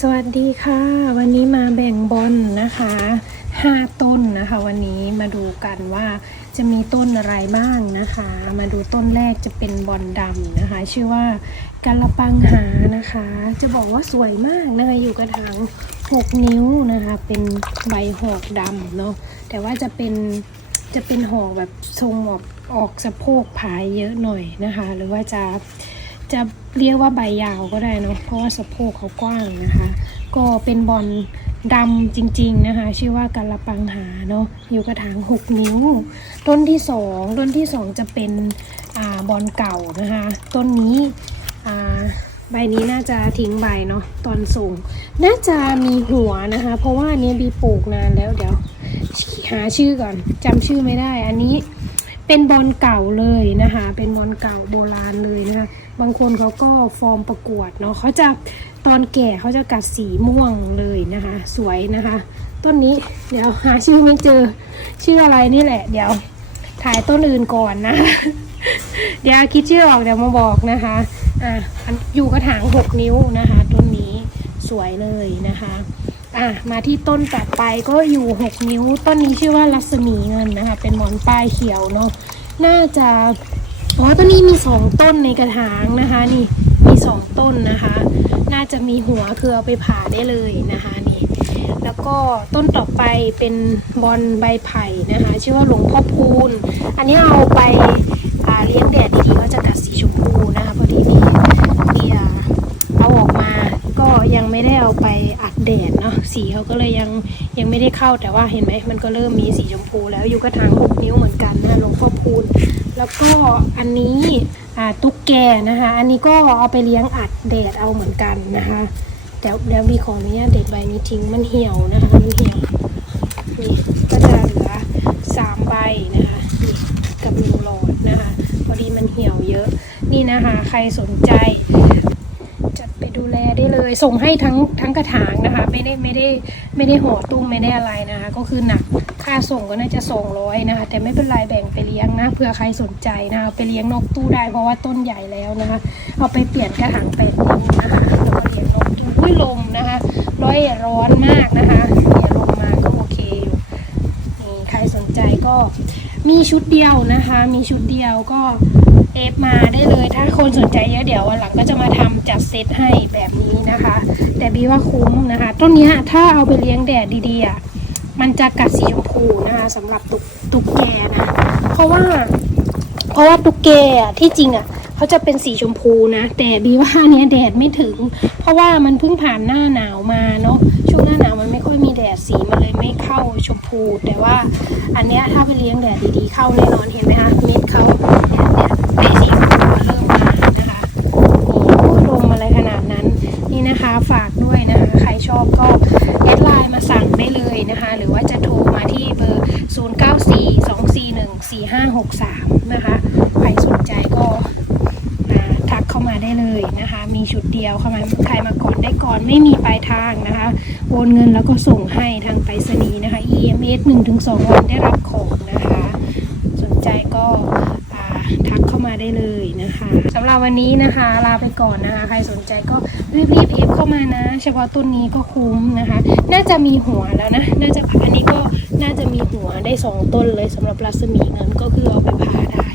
สวัสดีค่ะ วันนี้มาแบ่งบอลนะคะห้าต้นนะคะ วันนี้มาดูกันว่าจะมีต้นอะไรบ้างนะคะ มาดูต้นแรกจะเป็นบอลดำนะคะ ชื่อว่ากัลปังหานะคะ จะบอกว่าสวยมากนะคะอยู่กระถาง6 นิ้วนะคะ เป็นใบหอกดำเนาะแต่ว่าจะเป็นจะเป็นหอกแบบทรงออกออกสะโพกผายเยอะหน่อยนะคะ หรือว่าจะ จะเรียกว่าใบยาวก็ได้เนาะเพราะว่าสะโพกเขากว้างนะคะ ก็เป็นบอลดำจริงๆนะคะ ชื่อว่าการละปังหาเนาะอยู่กระถาง 6 นิ้ว ต้นที่ 2 ต้นที่ 2 จะเป็นอบอลเก่านะคะ ต้นนี้ใบนี้น่าจะทิ้งใบเนาะตอนส่ง น่าจะมีหัวนะคะ เพราะว่าอันนี้บีปลูกนานแล้วเดี๋ยวหาชื่อก่อนจำชื่อไม่ได้อันนี้ เป็นบอลเก่าเลยนะคะ เป็นบอลเก่าโบราณเลยนะคะ บางคนเขาก็ฟอร์มประกวดเนาะเขาจะตอนแก่เขาจะกัดสีม่วงเลยนะคะ สวยนะคะ ต้นนี้เดี๋ยวหาชื่อไม่เจอ ชื่ออะไรนี่แหละ เดี๋ยวถ่ายต้นอื่นก่อนนะ เดี๋ยวคิดชื่อออกเดี๋ยวมาบอกนะคะ อะอันอยู่กระถางหกนิ้วนะคะ ต้นนี้สวยเลยนะคะ อะมาที่ต้นต่อไปก็อยู่ 6 นิ้ว ต้นนี้ชื่อว่ารัศมีเงินนะคะ เป็นหมอนป้ายเขียวเนาะน่าจะอ๋อต้นนี้มี 2 ต้นในกระถางนะคะ นี่มี 2 ต้นนะคะ น่าจะมีหัวคือเอาไปผ่าได้เลยนะคะนี่แล้วก็ต้นต่อไปเป็นบอลใบไผ่นะคะ ชื่อว่าหลวงพ่อพูน อันนี้เอาไปเลี้ยงแดดดีๆก็จะกัดสีชมพูนะคะพอดีพี่พี่อ่าเอาออกมา ก็ยัง ไม่ได้เอาไปอัดแดดเนาะสีเขาก็เลยยังยังไม่ได้เข้าแต่ว่าเห็นไหมมันก็เริ่มมีสีชมพู แล้วอยู่กระถาง6นิ้วเหมือนกันนะหลวงพ่อพูนแล้วก็อันนี้อ่าตุ๊กแกนะคะ อันนี้ก็เอาไปเลี้ยงอัดแดดเอาเหมือนกันนะคะเดี๋ยวเดี๋ยวมีของนี้เด็ดใบนี้ทิ้งมันเหี่ยวนะคะมันเหี่ยวนี่ก็จะเหลือสามใบนะคะนี่กับหนึ่งหลอดนะคะพอดีมันเหี่ยวเยอะนี่นะคะ ใครสนใจ จัดไปดูแลได้ เลยส่งให้ทั้งทั้งกระถางนะคะ ไม่ได้ไม่ได้ไม่ได้ห่อตุ้มไม่ได้อะไรนะคะ ก็คือหนักค่าส่งก็น่าจะส่งร้อยนะคะ แต่ไม่เป็นไรแบ่งไปเลี้ยงนะเผื่อใครสนใจนะะเอาไปเลี้ยงนกตู้ได้เพราะว่าต้นใหญ่แล้วนะคะเอาไปเปลี่ยนกระถางแปดนิ้วนะคะแล้วก็เลี้ยงนกตู้ด้วยลมนะคะร้อยร้อนมากนะคะเนี่ยลมมาก็โอเคอยู่นี่ใครสนใจ ก็มีชุดเดียวนะคะ มีชุดเดียวก็เอฟมาได้เลย ถ้าคนสนใจเยอะเดี๋ยววันหลังก็จะมาทำจัดเซตให้แบบนี้นะคะ แต่บีว่าคุ้มนะคะ ต้นนี้ถ้าเอาไปเลี้ยงแดดดีๆอะมันจะกัดสีชมพูนะคะสำหรับตุกตุกแกนะ เพราะว่า เพราะว่าตุกแกที่จริงอะเขาจะเป็นสีชมพูนะ แต่บีว่าเนี้ยแดดไม่ถึง เพราะว่ามันเพิ่งผ่านหน้าหนาวมาเนาะช่วงหน้าหนาวมันไม่ค่อยมีแดดสีมันเลยไม่ ชมพู แต่ว่าอันเนี้ยถ้าไปเลี้ยงแดดดีๆเข้าแน่นอนเห็นไหมคะเม็ดเขาเนี่ยเนี่ยไอสีมพูเริ่มมานะคะโอ้ลมอะไรขนาดนั้นนี่นะคะฝากด้วยนะคะใครชอบก็แอดไลน์มาสั่งได้เลยนะคะ หรือว่าจะโทรมาที่เบอร์ 0942414563 นะคะ ใครสนใจก็อ่าทักเข้ามา ได้เลยนะคะ มีชุดเดียวเข้ามาใครมาก่อนได้ก่อนไม่มีปลายทางนะคะโอนเงินแล้วก็ส่งให้ทางไปรษณีย์นะคะ EMS 1-2 วันได้รับของนะคะ สนใจก็ทักเข้ามาได้เลยนะคะสำหรับวันนี้นะคะลาไปก่อนนะคะ ใครสนใจก็รีบๆเอฟเข้ามานะ เฉพาะต้นนี้ก็คุ้มนะคะ น่าจะมีหัวแล้วนะ น่าจะอันนี้ก็น่าจะมีหัวได้สองต้นเลยสำหรับรัศมีเงินก็คือเอาไปผ่าได้